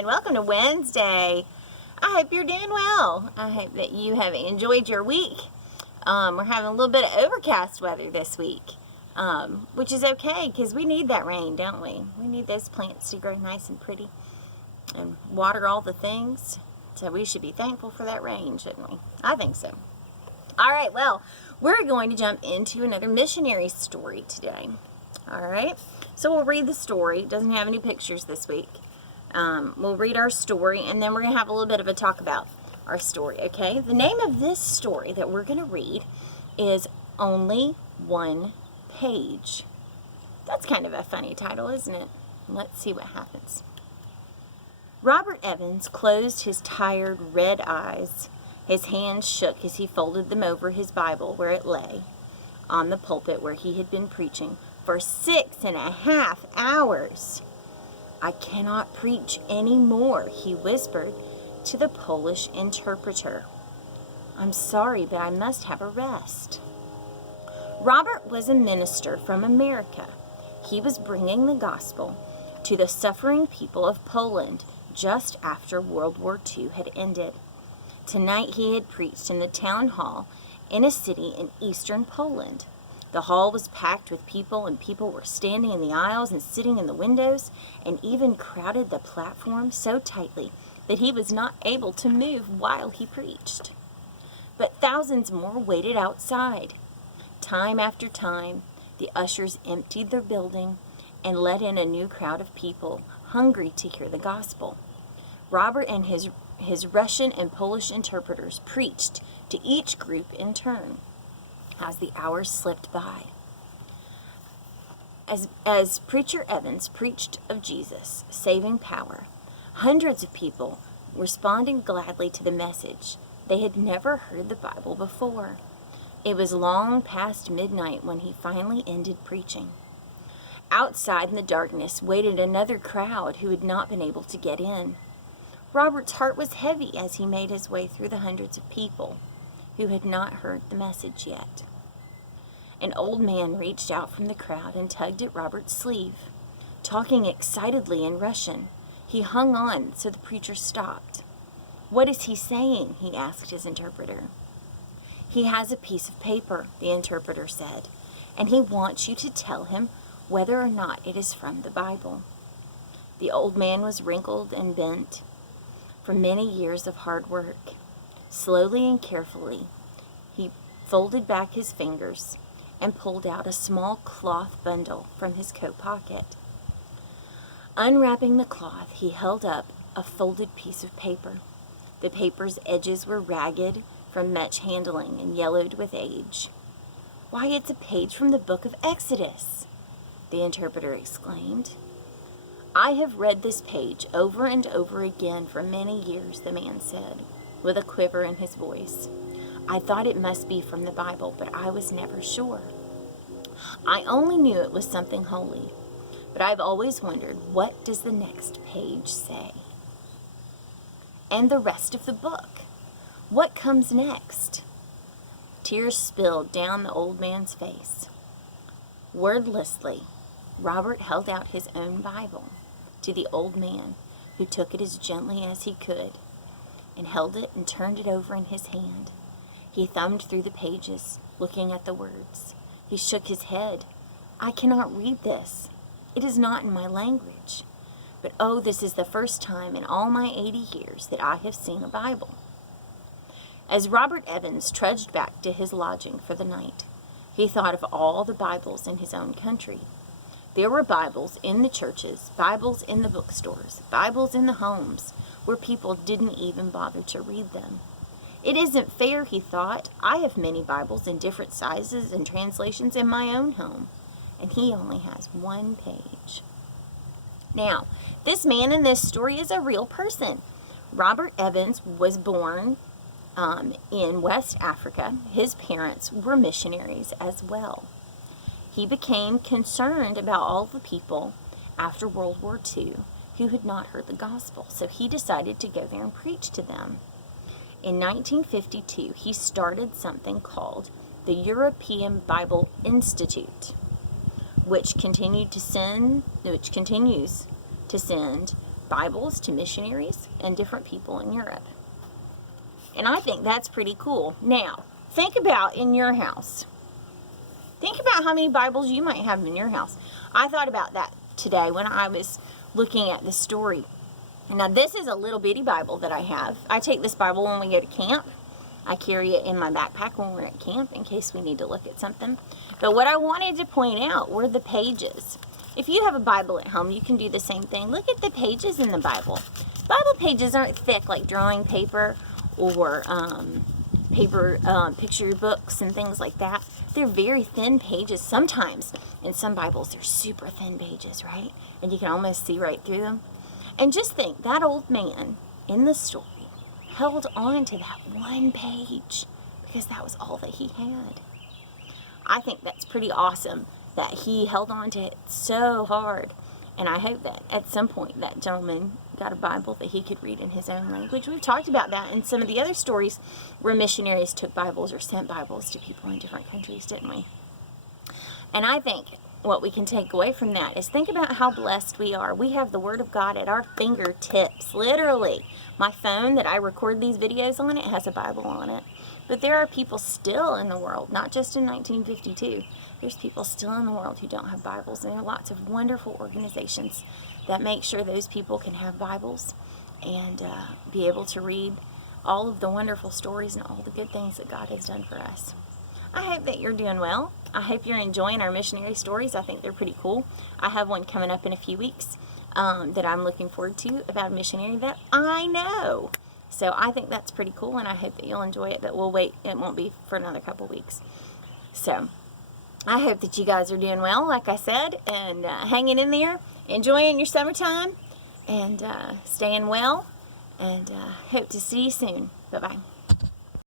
everyone. Welcome to Wednesday. I hope you're doing well. I hope that you have enjoyed your week. We're having a little bit of overcast weather this week, which is okay because we need that rain, don't we? We need those plants to grow nice and pretty and water all the things. So we should be thankful for that rain, shouldn't we? I think so. All right, well, we're going to jump into another missionary story today. All right, so we'll read the story. It doesn't have any pictures this week. We'll read our story, and then we're going to have a little bit of a talk about our story, okay? The name of this story that we're going to read is Only One Page. That's kind of a funny title, isn't it? Let's see what happens. Robert Evans closed his tired red eyes. His hands shook as he folded them over his Bible where it lay, on the pulpit where he had been preaching for 6.5 hours. I cannot preach any more, he whispered to the Polish interpreter. I'm sorry, but I must have a rest. Robert was a minister from America. He was bringing the gospel to the suffering people of Poland just after World War II had ended. Tonight he had preached in the town hall in a city in eastern Poland. The hall was packed with people, and people were standing in the aisles and sitting in the windows, and even crowded the platform so tightly that he was not able to move while he preached. But thousands more waited outside. Time after time, the ushers emptied their building and let in a new crowd of people, hungry to hear the gospel. Robert and his Russian and Polish interpreters preached to each group in turn. As the hours slipped by, as Preacher Evans preached of Jesus' saving power, hundreds of people responded gladly to the message. They had never heard the Bible before. It was long past midnight when he finally ended preaching. Outside in the darkness waited another crowd who had not been able to get in. Robert's heart was heavy as he made his way through the hundreds of people who had not heard the message yet. An old man reached out from the crowd and tugged at Robert's sleeve. Talking excitedly in Russian, he hung on so the preacher stopped. What is he saying? He asked his interpreter. He has a piece of paper, the interpreter said, and he wants you to tell him whether or not it is from the Bible. The old man was wrinkled and bent from many years of hard work. Slowly and carefully, he folded back his fingers and pulled out a small cloth bundle from his coat pocket. Unwrapping the cloth, he held up a folded piece of paper. The paper's edges were ragged from much handling and yellowed with age. Why, it's a page from the book of Exodus, the interpreter exclaimed. I have read this page over and over again for many years, the man said, with a quiver in his voice. I thought it must be from the Bible, but I was never sure. I only knew it was something holy, but I've always wondered, what does the next page say? And the rest of the book? What comes next? Tears spilled down the old man's face. Wordlessly, Robert held out his own Bible to the old man, who took it as gently as he could and held it and turned it over in his hand. He thumbed through the pages, looking at the words. He shook his head. I cannot read this. It is not in my language. But oh, this is the first time in all my 80 years that I have seen a Bible. As Robert Evans trudged back to his lodging for the night, he thought of all the Bibles in his own country. There were Bibles in the churches, Bibles in the bookstores, Bibles in the homes, where people didn't even bother to read them. It isn't fair, he thought. I have many Bibles in different sizes and translations in my own home, and he only has one page. Now, this man in this story is a real person. Robert Evans was born in West Africa. His parents were missionaries as well. He became concerned about all the people after World War II who had not heard the gospel, so he decided to go there and preach to them. In 1952, he started something called the European Bible Institute, which continues to send Bibles to missionaries and different people in Europe. And I think that's pretty cool. Now, think about in your house. Think about how many Bibles you might have in your house. I thought about that today when I was looking at the story. Now, this is a little bitty Bible that I have. I take this Bible when we go to camp. I carry it in my backpack when we're at camp in case we need to look at something. But what I wanted to point out were the pages. If you have a Bible at home, you can do the same thing. Look at the pages in the Bible. Bible pages aren't thick like drawing paper or picture books and things like that. They're very thin pages. Sometimes in some Bibles they're super thin pages, right? And you can almost see right through them. And just think, that old man in the story held on to that one page because that was all that he had. I think that's pretty awesome that he held on to it so hard. And I hope that at some point that gentleman got a Bible that he could read in his own language. We've talked about that in some of the other stories where missionaries took Bibles or sent Bibles to people in different countries, didn't we? And I think what we can take away from that is think about how blessed we are. We have the Word of God at our fingertips, literally. My phone that I record these videos on, it has a Bible on it. But there are people still in the world, not just in 1952. There's people still in the world who don't have Bibles. And there are lots of wonderful organizations that make sure those people can have Bibles and be able to read all of the wonderful stories and all the good things that God has done for us. I hope that you're doing well. I hope you're enjoying our missionary stories. I think they're pretty cool. I have one coming up in a few weeks that I'm looking forward to about a missionary that I know. So I think that's pretty cool, and I hope that you'll enjoy it, but we'll wait. It won't be for another couple weeks. So I hope that you guys are doing well, like I said, and hanging in there, enjoying your summertime, and staying well, and hope to see you soon. Bye-bye.